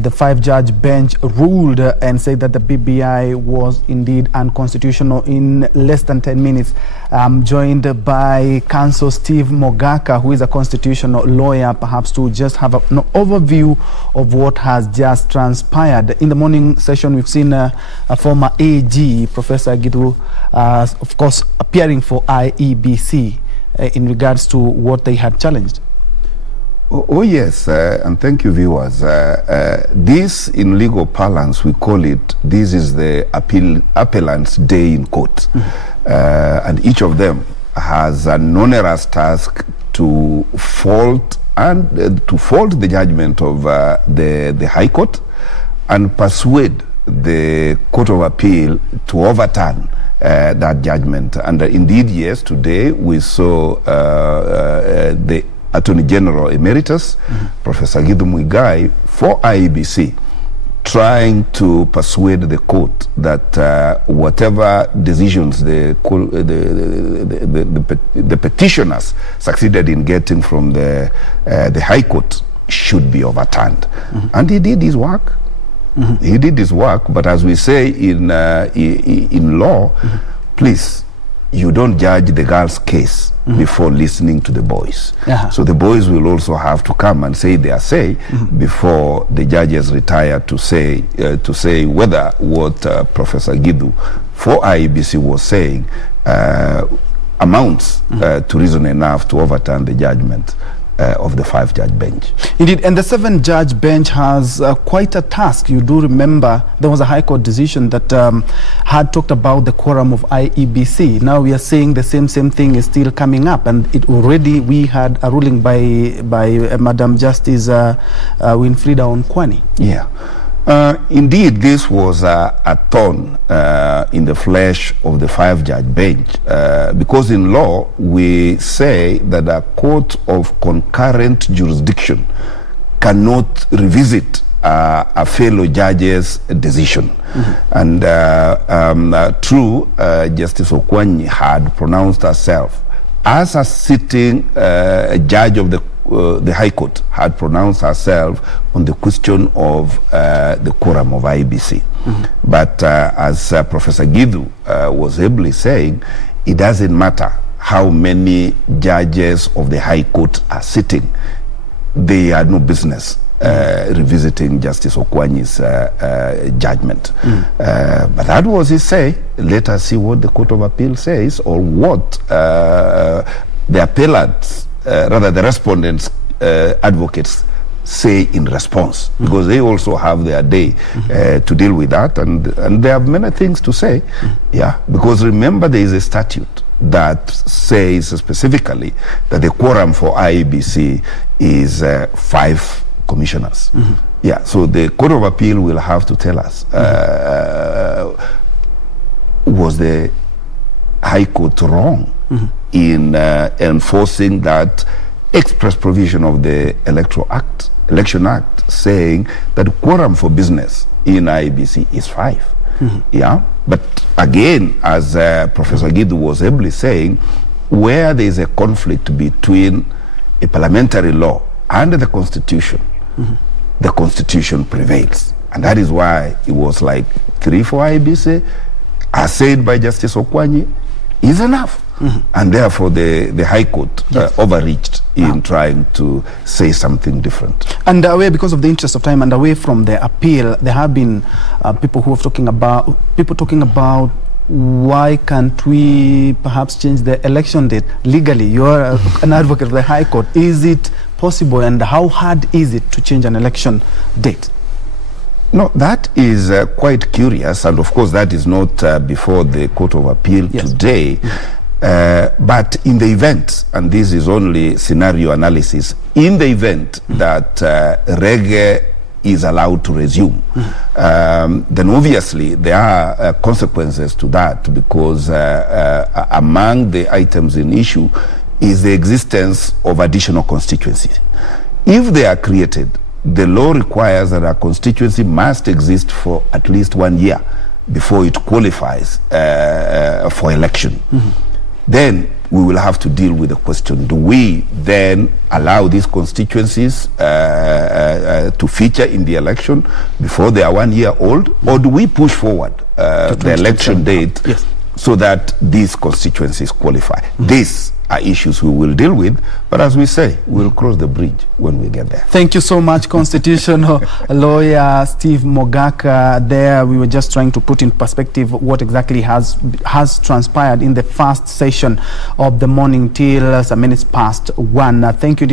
The five-judge bench ruled and said that the BBI was indeed unconstitutional in less than 10 minutes. I'm joined by counsel Steve Mogaka, who is a constitutional lawyer, perhaps to just have an overview of what has just transpired. In the morning session, we've seen a former AG, Professor Githu, of course, appearing for IEBC in regards to what they had challenged. Oh yes, and thank you, viewers. This, in legal parlance, we call it, this is the appellant's day in court. And each of them has an onerous task to fault the judgment of the High Court and persuade the Court of Appeal to overturn that judgment. And indeed, yes, today we saw the Attorney General Emeritus, Professor Githu for IEBC, trying to persuade the court that whatever decisions the petitioners succeeded in getting from the High Court should be overturned. And he did his work. He did his work, but as we say in law, please, you don't judge the girl's case before listening to the boys. So the boys will also have to come and say their say before the judges retire to say whether what Professor Githu for IEBC was saying amounts to reason enough to overturn the judgment of the five-judge bench. Indeed, and the seven-judge bench has quite a task. You do remember there was a High Court decision that had talked about the quorum of IEBC. Now we are saying the same thing is still coming up, and it already we had a ruling by Madam Justice Winfrida Onkwani. Yeah. Indeed, this was a thorn in the flesh of the five-judge bench because in law we say that a court of concurrent jurisdiction cannot revisit a fellow judge's decision. And true, Justice Okwani had pronounced herself as a sitting judge of the High Court, had pronounced herself on the question of the quorum of IEBC. But as Professor Githu was ably saying, it doesn't matter how many judges of the High Court are sitting. They had no business revisiting Justice Okwani's judgment. But that was his say. Let us see what the Court of Appeal says, or what the appellants, rather the respondents, advocates say in response, because they also have their day to deal with that, and they have many things to say. Yeah, because remember, there is a statute that says specifically that the quorum for IEBC is 5 commissioners. Yeah, so the Court of Appeal will have to tell us, was the High Court wrong in enforcing that express provision of the Election Act saying that the quorum for business in IEBC is 5. Yeah, but again, as Professor Githu was ably saying, where there is a conflict between a parliamentary law and the Constitution, the Constitution prevails. And that is why it was like 3 for IEBC, as said by Justice Okwani, is enough. And therefore the High Court overreached in trying to say something different. And away, because of the interest of time, and away from the appeal, there have been people who are talking about why can't we perhaps change the election date legally. You're an advocate of the High Court. Is it possible, and how hard is it to change an election date? No, that is quite curious, and of course that is not before the Court of Appeal today. But in the event, and this is only scenario analysis, in the event that reggae is allowed to resume, then obviously there are consequences to that, because among the items in issue is the existence of additional constituencies. If they are created, the law requires that a constituency must exist for at least 1 year before it qualifies for election. then we will have to deal with the question, do we then allow these constituencies to feature in the election before they are 1 year old, or do we push forward the election date so that these constituencies qualify? These are issues we will deal with, but as we say, we'll cross the bridge when we get there. Thank you so much, constitutional lawyer Steve Mogaka. There we were just trying to put in perspective what exactly has transpired in the first session of the morning till some minutes past 1. Thank you.